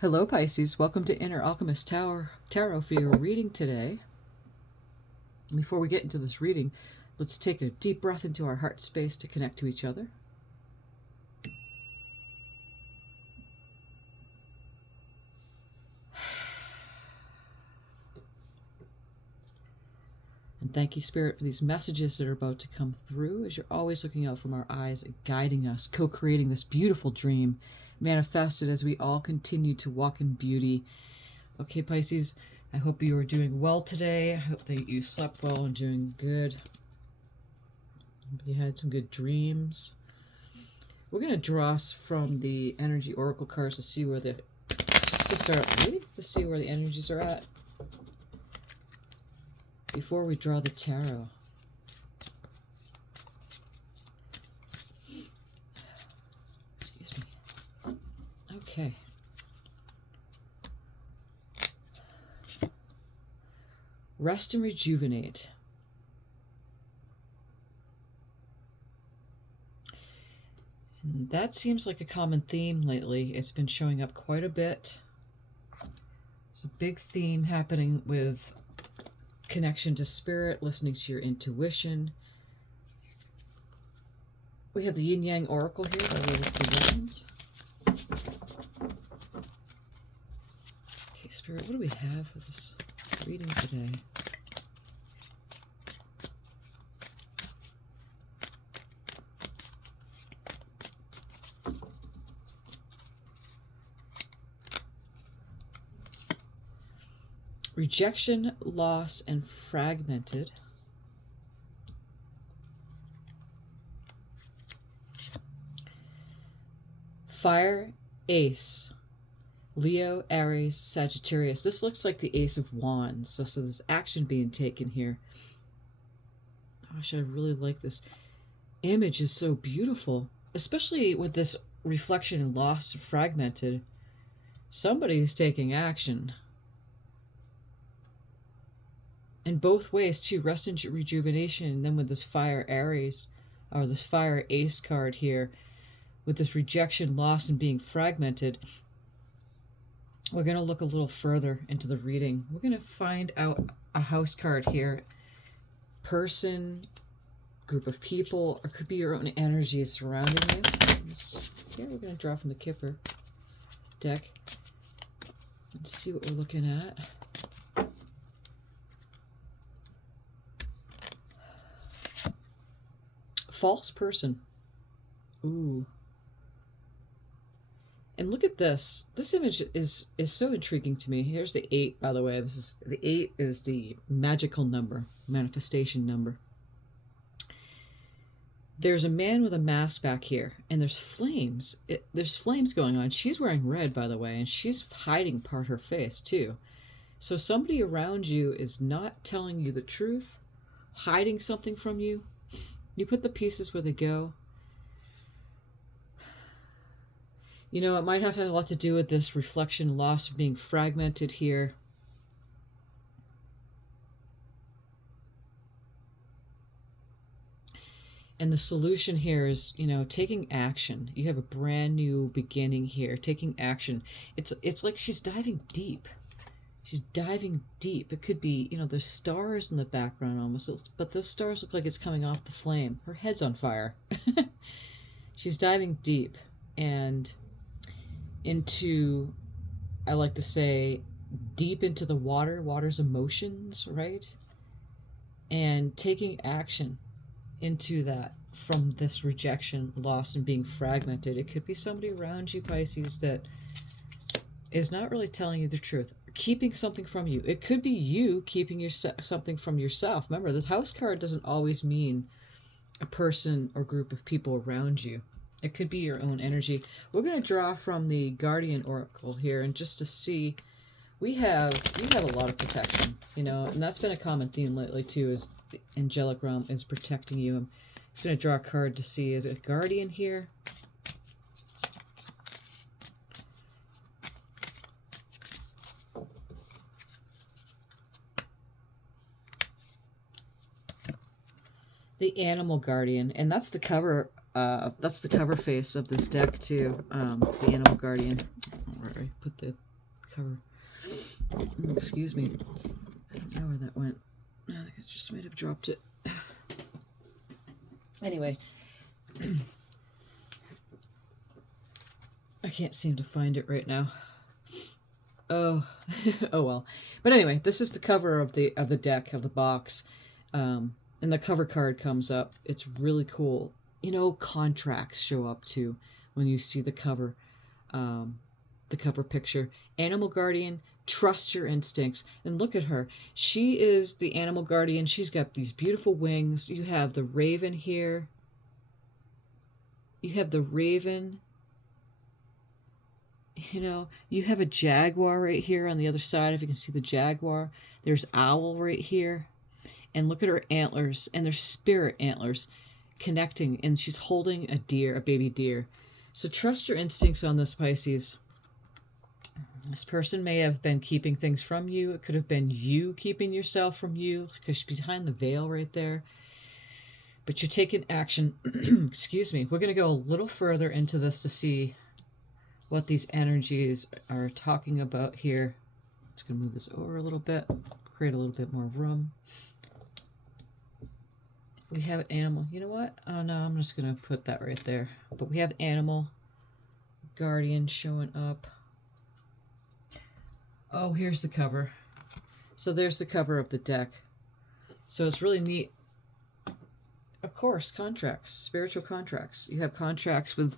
Hello Pisces, welcome to Inner Alchemist Tarot for your reading today. Before we get into this reading, let's take a deep breath into our heart space to connect to each other. And thank you, Spirit, for these messages that are about to come through, as you're always looking out from our eyes and guiding us, co-creating this beautiful dream, manifested as we all continue to walk in beauty. Okay, Pisces, I hope you are doing well today. I hope that you slept well and doing good. Hope you had some good dreams. We're going to draw from the energy oracle cards to see where just to start reading, to see where the energies are at before we draw the tarot. Excuse me. Okay. Rest and rejuvenate. And that seems like a common theme lately. It's been showing up quite a bit. It's a big theme happening with connection to spirit, listening to your intuition. We have the Yin Yang Oracle here by way of the lines. Okay, Spirit, what do we have for this reading today? Rejection, loss, and fragmented. Fire, Ace, Leo, Aries, Sagittarius. This looks like the Ace of Wands, so there's action being taken here. Gosh, I really like this image. Is so beautiful, especially with this reflection and loss, fragmented. Somebody is taking action. In both ways too, rest and rejuvenation, and then with this fire Aries, or this fire Ace card here, with this rejection, loss, and being fragmented, we're going to look a little further into the reading. We're going to find out a house card here. Person, group of people, or could be your own energy surrounding you. Here we're going to draw from the Kipper deck and see what we're looking at. False person. Ooh. And look at this. This image is so intriguing to me. Here's the 8, by the way. The 8 is the magical number, manifestation number. There's a man with a mask back here, and there's flames. There's flames going on. She's wearing red, by the way, and she's hiding part of her face, too. So somebody around you is not telling you the truth, hiding something from you. You put the pieces where they go. You know, it might have a lot to do with this reflection, loss, being fragmented here. And the solution here is, you know, taking action. You have a brand new beginning here, taking action. It's like she's diving deep. She's diving deep. It could be, you know, there's stars in the background almost, but those stars look like it's coming off the flame. Her head's on fire. She's diving deep and into, I like to say, deep into the water's emotions, right? And taking action into that from this rejection, loss, and being fragmented. It could be somebody around you, Pisces, that is not really telling you the truth, keeping something from you. It could be you keeping something from yourself. Remember, this house card doesn't always mean a person or group of people around you. It could be your own energy. We're going to draw from the Guardian Oracle here, and just to see, you have a lot of protection, you know, and that's been a common theme lately too, is the angelic realm is protecting you. I'm just going to draw a card to see, is it Guardian here? The Animal Guardian, and that's the cover face of this deck too. The Animal Guardian. Where I put the cover. Excuse me. I don't know where that went. I think I just might have dropped it. Anyway. I can't seem to find it right now. Oh, oh well. But anyway, this is the cover of the deck, of the box. And the cover card comes up. It's really cool. You know, contracts show up too when you see the cover picture. Animal guardian, trust your instincts. And look at her. She is the animal guardian. She's got these beautiful wings. You have the raven here. You have the raven. You know, you have a jaguar right here on the other side, if you can see the jaguar. There's owl right here. And look at her antlers, and they're spirit antlers connecting, and she's holding a deer, a baby deer. So trust your instincts on this, Pisces. This person may have been keeping things from you. It could have been you keeping yourself from you, because she's behind the veil right there. But you're taking action. Excuse me. We're going to go a little further into this to see what these energies are talking about here. Just going to move this over a little bit, create a little bit more room. We have animal. You know what? Oh no, I'm just going to put that right there. But we have animal guardian showing up. Oh, here's the cover. So there's the cover of the deck. So it's really neat. Of course, contracts, spiritual contracts. You have contracts with,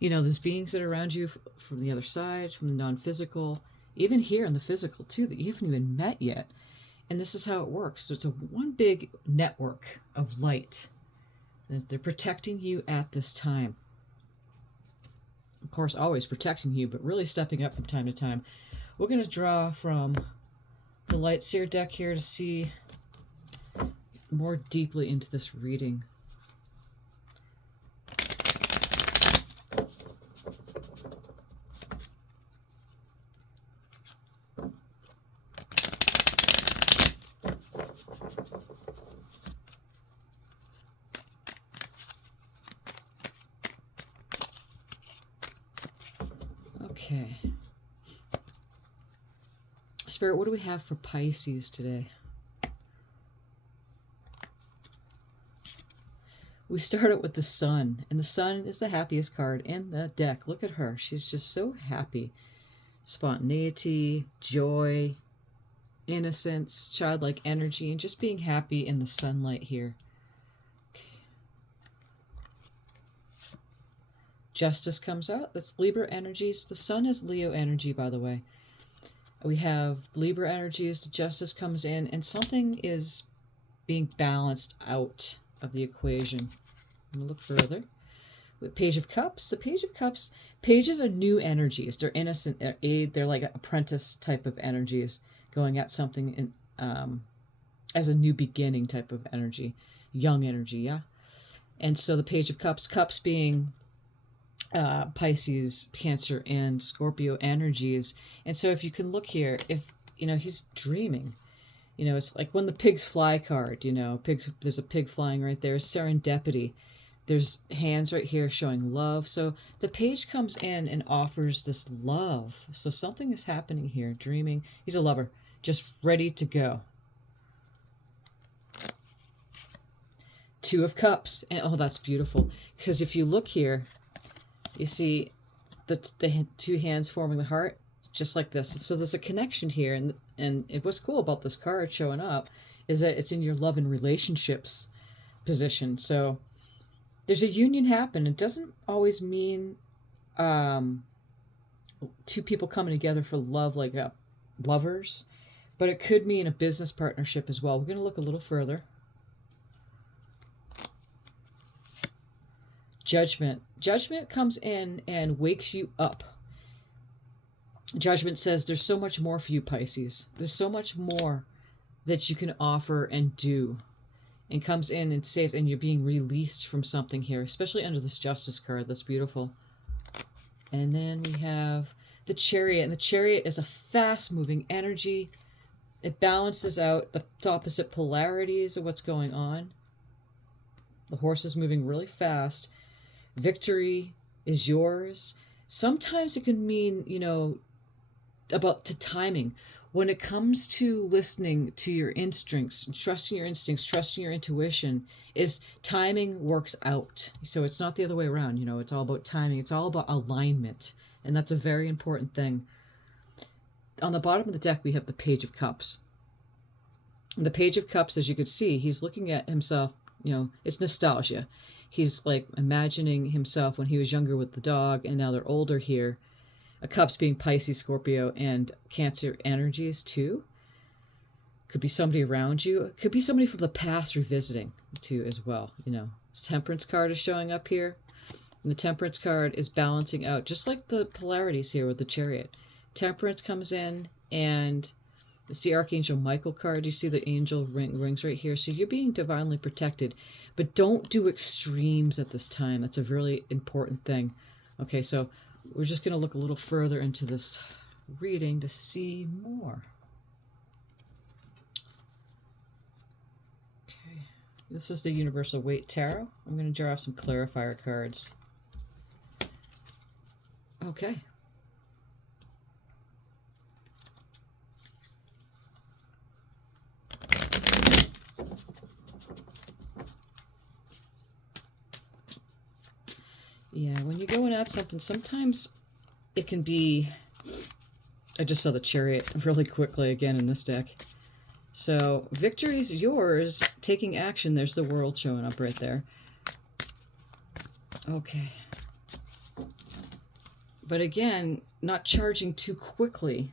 you know, there's beings that are around you from the other side, from the non-physical, even here in the physical too, that you haven't even met yet. And this is how it works. So it's a one big network of light. And they're protecting you at this time. Of course, always protecting you, but really stepping up from time to time. We're going to draw from the Light Seer deck here to see more deeply into this reading. Okay. Spirit, what do we have for Pisces today? We start out with the Sun, and the Sun is the happiest card in the deck. Look at her. She's just so happy. Spontaneity, joy, innocence, childlike energy, and just being happy in the sunlight here. Okay. Justice comes out. That's Libra energies. The Sun is Leo energy, by the way. We have Libra energies. The Justice comes in, and something is being balanced out of the equation. I'm going to look further. With Page of Cups, the Page of Cups, pages are new energies. They're innocent, they're like apprentice type of energies going at something in, as a new beginning type of energy, young energy, yeah? And so the Page of Cups, cups being Pisces, Cancer, and Scorpio energies. And so if you can look here, if, you know, he's dreaming. You know, it's like when the pigs fly card, you know, pigs, there's a pig flying right there, serendipity. There's hands right here showing love. So the page comes in and offers this love. So something is happening here, dreaming. He's a lover, just ready to go. Two of Cups. And, oh, that's beautiful. Because if you look here, you see the two hands forming the heart, just like this. So there's a connection here. And what's cool about this card showing up is that it's in your love and relationships position. So there's a union happen. It doesn't always mean two people coming together for love, like lovers, but it could mean a business partnership as well. We're going to look a little further. Judgment. Judgment comes in and wakes you up. Judgment says there's so much more for you, Pisces. There's so much more that you can offer and do. And comes in and saves, and you're being released from something here, especially under this Justice card. That's beautiful. And then we have the Chariot, and the Chariot is a fast-moving energy. It balances out the opposite polarities of what's going on. The horse is moving really fast. Victory is yours. Sometimes it can mean, you know, about to timing. When it comes to listening to your instincts, trusting your intuition, is timing works out. So it's not the other way around. It's all about timing. It's all about alignment. And that's a very important thing. On the bottom of the deck, we have the Page of Cups. The Page of Cups, as you can see, he's looking at himself, it's nostalgia. He's like imagining himself when he was younger with the dog, and now they're older here. A Cups being Pisces, Scorpio, and Cancer energies too. Could be somebody around you. Could be somebody from the past revisiting too as well. This Temperance card is showing up here. And the Temperance card is balancing out, just like the polarities here with the Chariot. Temperance comes in, and it's the Archangel Michael card. You see the angel rings right here. So you're being divinely protected. But don't do extremes at this time. That's a really important thing. Okay, so we're just going to look a little further into this reading to see more. Okay, this is the Universal Weight Tarot. I'm going to draw some clarifier cards. Okay. Yeah, when you're going at something, sometimes it can be... I just saw the Chariot really quickly again in this deck. So, victory's yours. Taking action. There's the World showing up right there. Okay. But again, not charging too quickly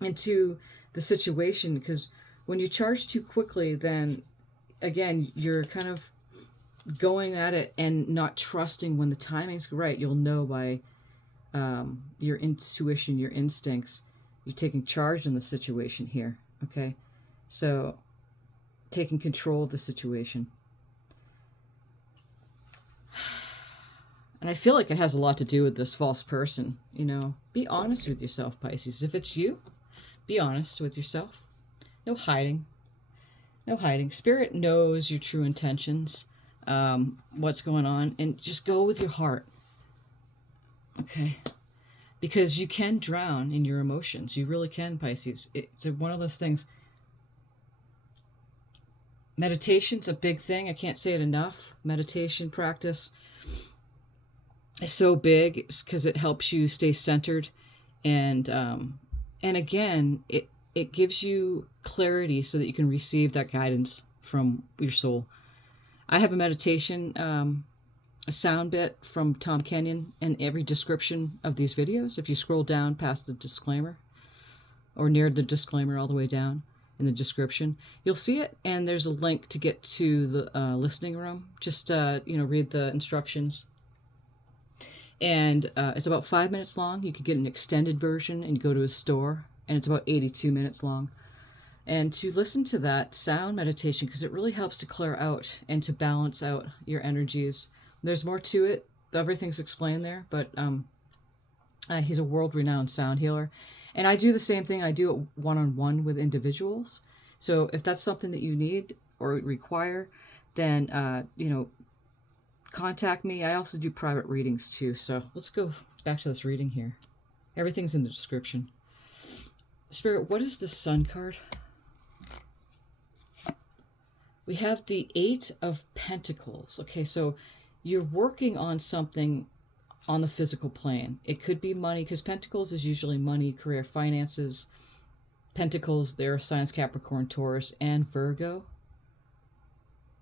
into the situation, because when you charge too quickly, then again, you're kind of going at it and not trusting when the timing's right. You'll know by your intuition, your instincts. You're taking charge in the situation here. Okay, so taking control of the situation. And I feel like it has a lot to do with this false person. Be honest with yourself, Pisces. If it's you, be honest with yourself. No hiding. No hiding. Spirit knows your true intentions, what's going on, and just go with your heart. Okay? Because you can drown in your emotions. You really can, Pisces. It's one of those things. Meditation's a big thing. I can't say it enough. Meditation practice is so big because it helps you stay centered, and again, it gives you clarity so that you can receive that guidance from your soul. I have a meditation, a sound bit from Tom Kenyon in every description of these videos. If you scroll down past the disclaimer, or near the disclaimer all the way down in the description, you'll see it, and there's a link to get to the listening room. Just read the instructions. And it's about 5 minutes long. You could get an extended version and go to a store, and it's about 82 minutes long. And to listen to that sound meditation, because it really helps to clear out and to balance out your energies. There's more to it. Everything's explained there, but he's a world-renowned sound healer. And I do the same thing. I do it one-on-one with individuals. So if that's something that you need or require, then, contact me. I also do private readings too. So let's go back to this reading here. Everything's in the description. Spirit, what is the Sun card? We have the Eight of Pentacles. Okay, so you're working on something on the physical plane. It could be money, because Pentacles is usually money, career, finances. Pentacles, there are signs Capricorn, Taurus, and Virgo.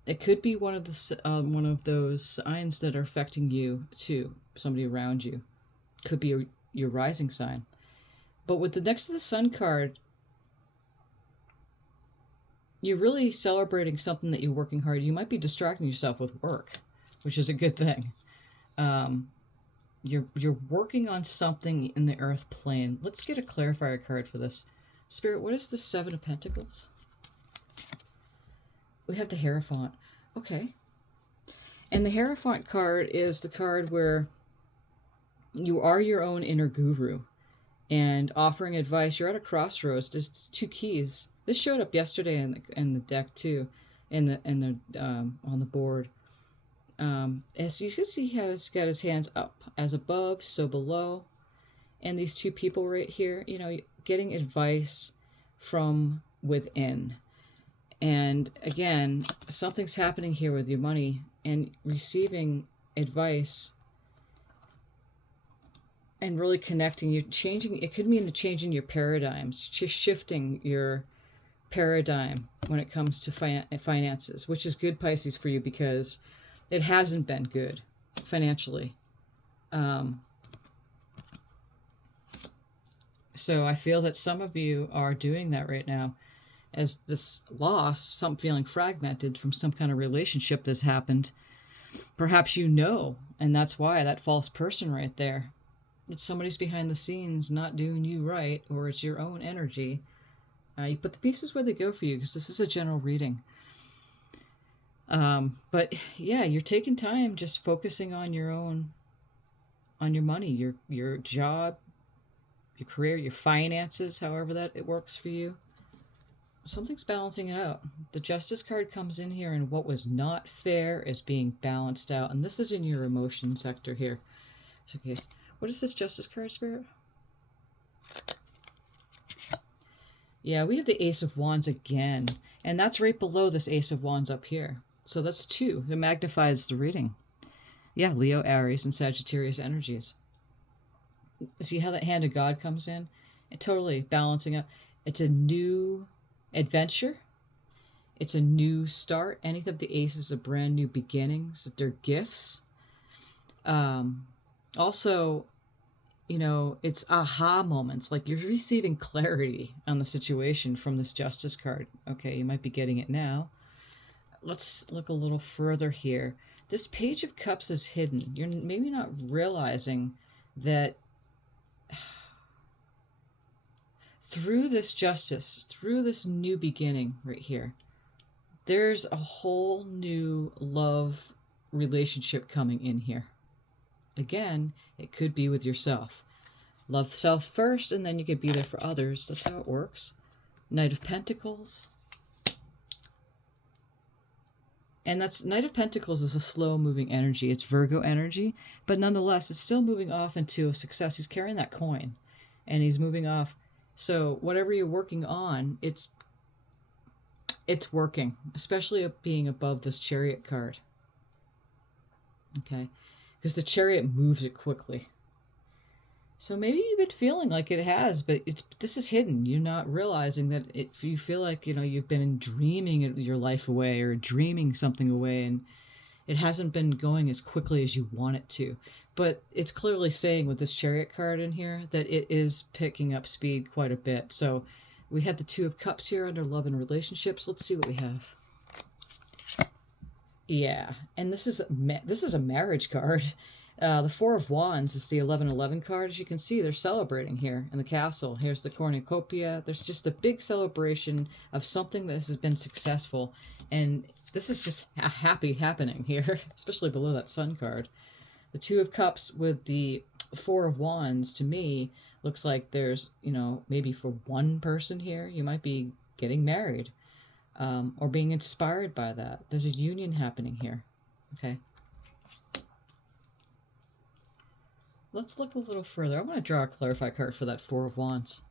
It could be one of those signs that are affecting you too. Somebody around you. Could be your rising sign. But with the next to the Sun card, you're really celebrating something that you're working hard. You might be distracting yourself with work, which is a good thing. You're working on something in the earth plane. Let's get a clarifier card for this. Spirit, what is the Seven of Pentacles? We have the Hierophant. Okay. And the Hierophant card is the card where you are your own inner guru and offering advice. You're at a crossroads. There's two keys. This showed up yesterday in the deck too, on the board. As you can see, he has got his hands up, as above, so below. And these two people right here, getting advice from within. And again, something's happening here with your money and receiving advice and really connecting. You're changing, it could mean changing your paradigms, just shifting your paradigm when it comes to finances, which is good, Pisces, for you, because it hasn't been good financially. So I feel that some of you are doing that right now, as this loss, some feeling fragmented from some kind of relationship that's happened. Perhaps and that's why that false person right there. It's somebody's behind the scenes not doing you right, or it's your own energy. You put the pieces where they go for you, because this is a general reading. But yeah, you're taking time just focusing on your money, your job, your career, your finances, however that it works for you. Something's balancing it out. The Justice card comes in here, and what was not fair is being balanced out. And this is in your emotion sector here. Okay, what is this Justice card, Spirit? Yeah, we have the Ace of Wands again. And that's right below this Ace of Wands up here. So that's 2. It magnifies the reading. Yeah, Leo, Aries, and Sagittarius energies. See how that Hand of God comes in? And totally balancing out. It's a new adventure. It's a new start. Any of the aces are brand new beginnings. They're gifts. Also, it's aha moments. Like, you're receiving clarity on the situation from this Justice card. Okay, you might be getting it now. Let's look a little further here. This Page of Cups is hidden. You're maybe not realizing that through this Justice, through this new beginning right here, there's a whole new love relationship coming in here. Again, it could be with yourself. Love self first, and then you could be there for others. That's how it works. Knight of Pentacles. And that's Knight of Pentacles is a slow-moving energy. It's Virgo energy, but nonetheless, it's still moving off into a success. He's carrying that coin, and he's moving off. So whatever you're working on, it's working, especially being above this Chariot card. Okay, because the Chariot moves it quickly. So maybe you've been feeling like it has, but this is hidden. You're not realizing that if you feel like, you've been dreaming your life away or dreaming something away, and it hasn't been going as quickly as you want it to. But it's clearly saying with this Chariot card in here that it is picking up speed quite a bit. So we have the Two of Cups here under love and relationships. Let's see what we have. Yeah, and this is a marriage card. The Four of Wands is the 1111 card. As you can see, they're celebrating here in the castle. Here's the cornucopia. There's just a big celebration of something that has been successful. And this is just a happy happening here, especially below that Sun card. The Two of Cups with the Four of Wands, to me, looks like there's, maybe for one person here, you might be getting married or being inspired by that. There's a union happening here. Okay. Let's look a little further. I want to draw a clarify card for that Four of Wands.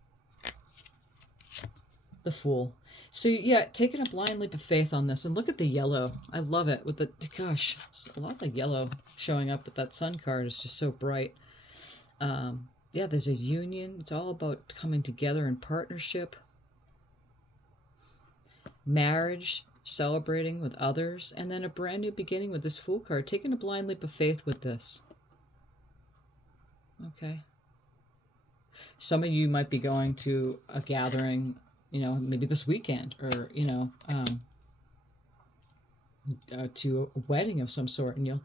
The Fool. So yeah, taking a blind leap of faith on this, and look at the yellow. I love it with the, gosh, a lot of yellow showing up, but that Sun card is just so bright. Yeah, there's a union. It's all about coming together in partnership. Marriage, celebrating with others, and then a brand new beginning with this Fool card. Taking a blind leap of faith with this. Okay. Some of you might be going to a gathering, maybe this weekend, or, to a wedding of some sort, and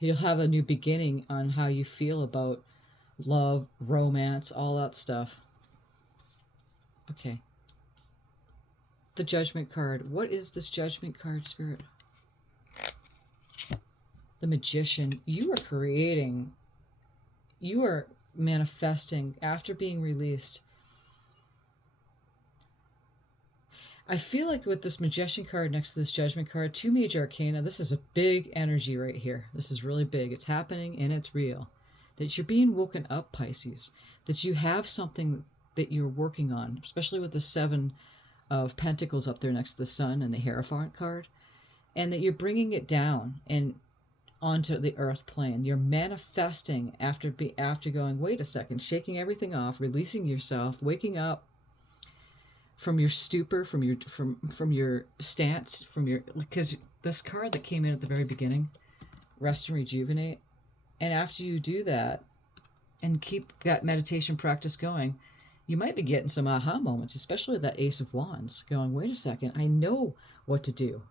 you'll have a new beginning on how you feel about love, romance, all that stuff. Okay. The Judgment card. What is this Judgment card, Spirit? The Magician. You are manifesting after being released. I feel like with this Magician card next to this Judgment card, 2 major arcana, this is a big energy right here. This is really big. It's happening and it's real. that you're being woken up, Pisces, that you have something that you're working on, especially with the Seven of Pentacles up there next to the Sun and the Hierophant card, and that you're bringing it down and onto the earth plane. You're manifesting after going, wait a second, shaking everything off, releasing yourself, waking up from your stupor, from your stance, because this card that came in at the very beginning, rest and rejuvenate. And after you do that and keep that meditation practice going, you might be getting some aha moments, especially that Ace of Wands, going, wait a second, I know what to do.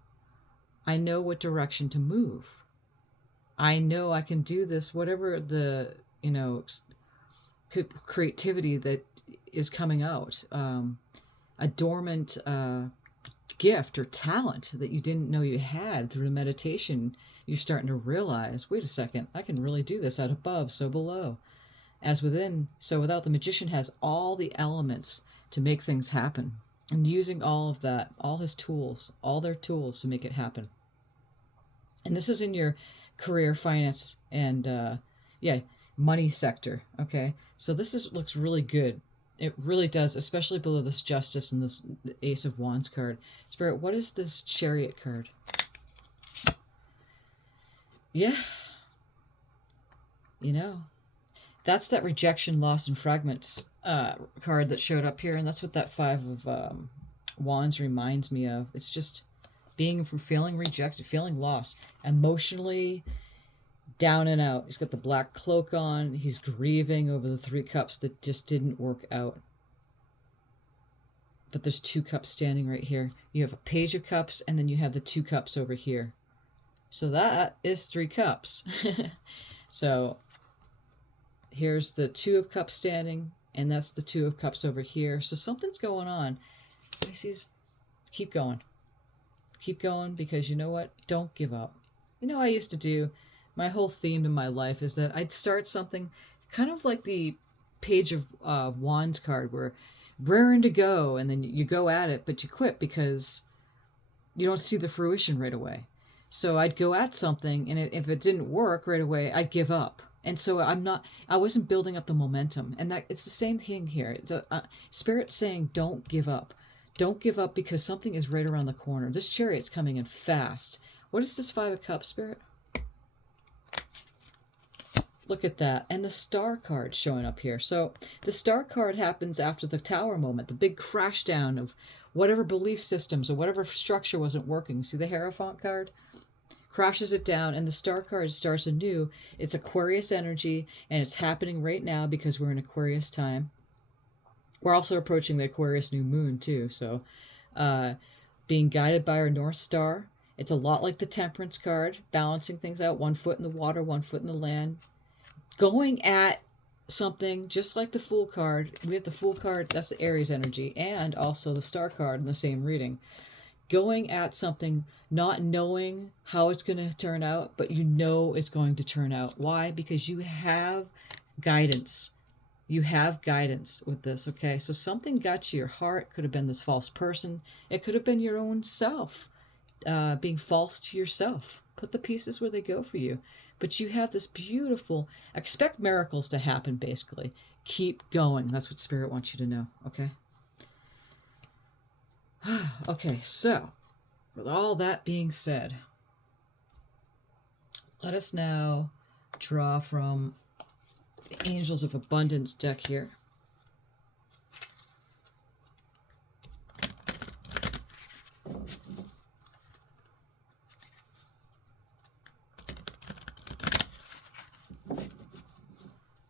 I know what direction to move. I know I can do this, whatever the, creativity that is coming out, a dormant gift or talent that you didn't know you had through the meditation. You're starting to realize, wait a second, I can really do this. Out above, so below. As within, so without. The magician has all the elements to make things happen. And using all of that, all his tools, all their tools to make it happen. And this is in your career, finance, and money sector. Okay, so this looks really good. It really does, especially below this Justice and this Ace of Wands card. Spirit, what is this Chariot card? Yeah, that's that rejection, loss, and fragments card that showed up here, and that's what that Five of Wands reminds me of. It's just feeling rejected, feeling lost, emotionally down and out. He's got the black cloak on. He's grieving over the Three Cups that just didn't work out. But there's two cups standing right here. You have a Page of Cups, and then you have the two cups over here. So that is three cups. So here's the Two of Cups standing, and that's the Two of Cups over here. So something's going on. Pisces, keep going. Keep going, because you know what? Don't give up. I used to do, my whole theme in my life is that I'd start something kind of like the Page of Wands card, where raring to go, and then you go at it, but you quit because you don't see the fruition right away. So I'd go at something, and if it didn't work right away, I'd give up. And so I wasn't building up the momentum. And that it's the same thing here. It's a Spirit saying, don't give up. Don't give up, because something is right around the corner. This Chariot's coming in fast. What is this Five of Cups, Spirit? Look at that. And the Star card showing up here. So the Star card happens after the Tower moment, the big crash down of whatever belief systems or whatever structure wasn't working. See the Hierophant card? Crashes it down, and the Star card starts anew. It's Aquarius energy, and it's happening right now because we're in Aquarius time. We're also approaching the Aquarius new moon too, so being guided by our North Star. It's a lot like the Temperance card, balancing things out, 1 foot in the water, 1 foot in the land. Going at something just like the Fool card. We have the Fool card, that's the Aries energy, and also the Star card in the same reading. Going at something, not knowing how it's going to turn out, but you know it's going to turn out. Why? Because you have guidance. You have guidance with this, okay? So something got to your heart. Could have been this false person. It could have been your own self, being false to yourself. Put the pieces where they go for you. But you have this beautiful, expect miracles to happen, basically. Keep going. That's what Spirit wants you to know, okay? Okay, so with all that being said, let us now draw from the Angels of Abundance deck here.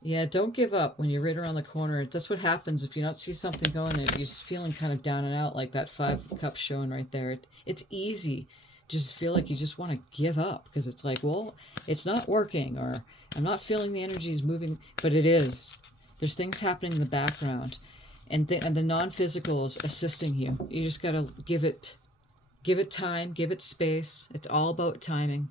Yeah, don't give up when you're right around the corner. That's what happens if you don't see something going and you're just feeling kind of down and out, like that Five of Cups showing right there. It's easy. Just feel like you just want to give up because it's like, well, it's not working, or I'm not feeling the energies moving, but it is. There's things happening in the background, and the non-physical is assisting you. You just got to give it time, give it space. It's all about timing.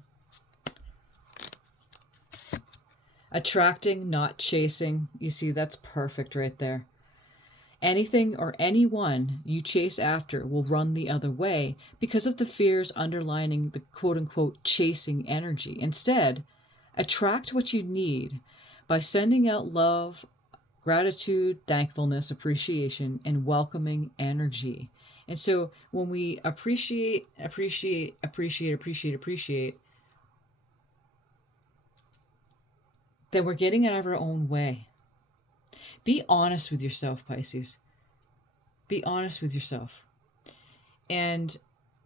Attracting, not chasing. You see, that's perfect right there. Anything or anyone you chase after will run the other way because of the fears underlining the quote-unquote chasing energy. Instead, attract what you need by sending out love, gratitude, thankfulness, appreciation, and welcoming energy. And so when we appreciate, then we're getting out of our own way. Be honest with yourself, Pisces. Be honest with yourself. And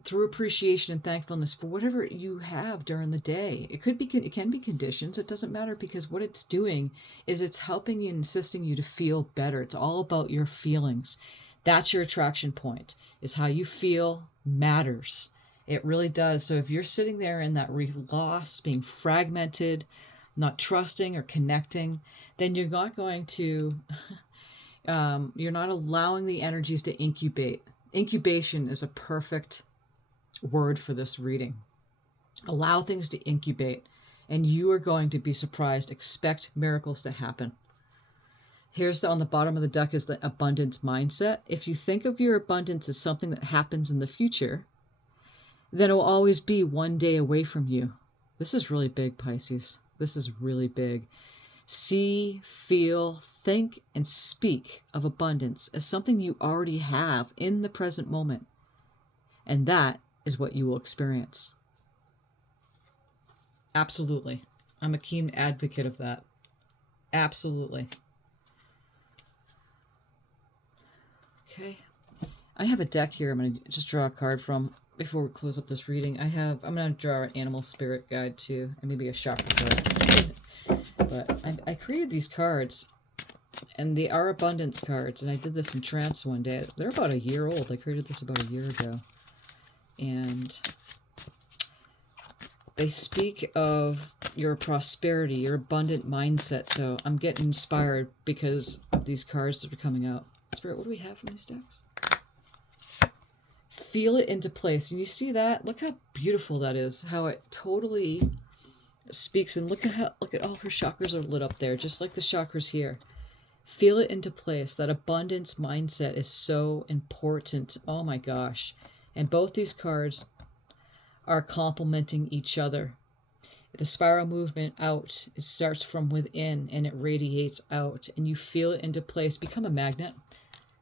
through appreciation and thankfulness for whatever you have during the day, it can be conditions. It doesn't matter, because what it's doing is it's helping you and assisting you to feel better. It's all about your feelings. That's your attraction point, is how you feel matters. It really does. So if you're sitting there in that loss, being fragmented, not trusting or connecting, then you're not going to, you're not allowing the energies to incubate. Incubation is a perfect word for this reading. Allow things to incubate, and you are going to be surprised. Expect miracles to happen. Here's on the bottom of the deck is the abundance mindset. If you think of your abundance as something that happens in the future, then it will always be one day away from you. This is really big, Pisces. This is really big. See, feel, think, and speak of abundance as something you already have in the present moment. And that is what you will experience. Absolutely. I'm a keen advocate of that. Absolutely. Okay. I have a deck here I'm going to just draw a card from before we close up this reading. I'm going to draw an animal spirit guide too, and maybe a chakra card. But I created these cards, and they are abundance cards, and I did this in trance one day. They're about a year old. I created this about a year ago. And they speak of your prosperity, your abundant mindset. So I'm getting inspired because of these cards that are coming out. Spirit, what do we have from these decks? Feel it into place. And you see that? Look how beautiful that is. How it totally speaks. And look at all her chakras are lit up there, just like the chakras here. Feel it into place. That abundance mindset is so important. Oh my gosh. And both these cards are complementing each other. The spiral movement out, it starts from within and it radiates out, and you feel it into place. Become a magnet.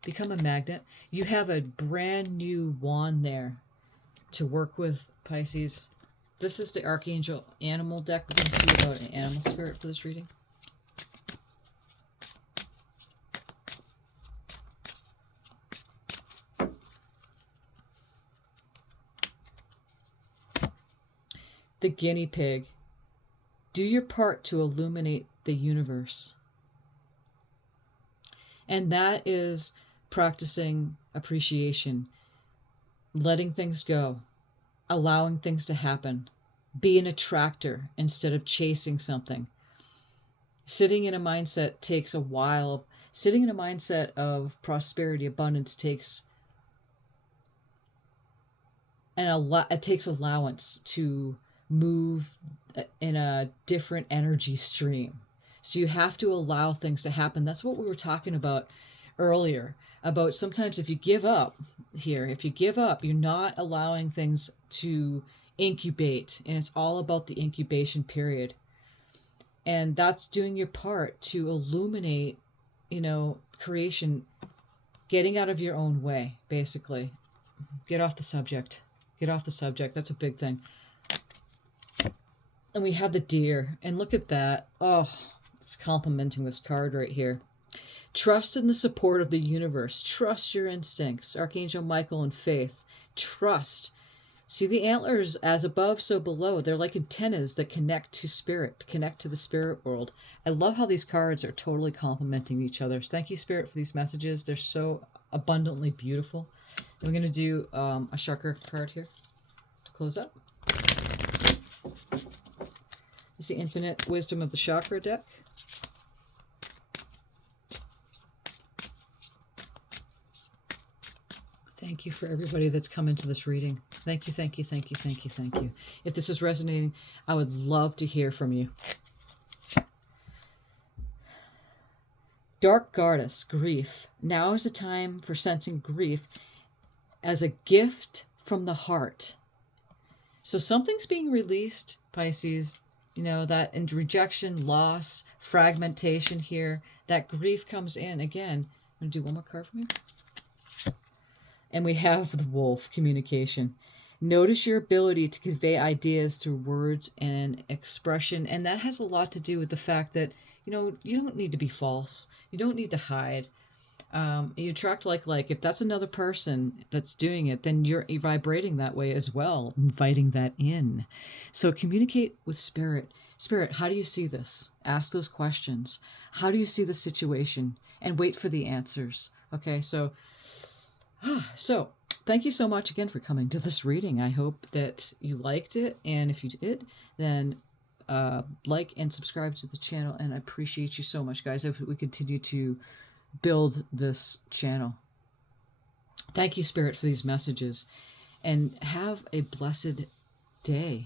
Become a magnet. You have a brand new wand there to work with, Pisces. This is the Archangel Animal deck. We're going to see about an animal spirit for this reading. The guinea pig. Do your part to illuminate the universe. And that is practicing appreciation, letting things go, allowing things to happen, be an attractor instead of chasing something. Sitting in a mindset takes a while. Sitting in a mindset of prosperity, abundance takes it takes allowance to move in a different energy stream. So you have to allow things to happen. That's what we were talking about earlier, about sometimes if you give up here, if you give up, you're not allowing things to incubate, and it's all about the incubation period. And that's doing your part to illuminate, creation, getting out of your own way, basically. Get off the subject. Get off the subject. That's a big thing. And we have the deer, and look at that. Oh, it's complimenting this card right here. Trust in the support of the universe. Trust your instincts. Archangel Michael and faith. Trust. See the antlers as above, so below. They're like antennas that connect to spirit, connect to the spirit world. I love how these cards are totally complementing each other. Thank you, Spirit, for these messages. They're so abundantly beautiful. And we're going to do a chakra card here to close up. It's the infinite wisdom of the chakra deck. Thank you for everybody that's come into this reading. Thank you, thank you, thank you, thank you, thank you. If this is resonating, I would love to hear from you. Dark goddess, grief. Now is the time for sensing grief as a gift from the heart. So something's being released, Pisces, You know, that and rejection, loss, fragmentation here, that grief comes in. Again, I'm going to do one more card for me. And we have the wolf, communication. Notice your ability to convey ideas through words and expression. And that has a lot to do with the fact that, you know, you don't need to be false. You don't need to hide. You attract like. If that's another person that's doing it, then you're vibrating that way as well, inviting that in. So communicate with spirit. Spirit, how do you see this? Ask those questions. How do you see the situation? And wait for the answers. Okay, so thank you so much again for coming to this reading. I hope that you liked it, and if you did, then like and subscribe to the channel, and I appreciate you so much, guys. If we continue to build this channel. Thank you, Spirit, for these messages, and have a blessed day.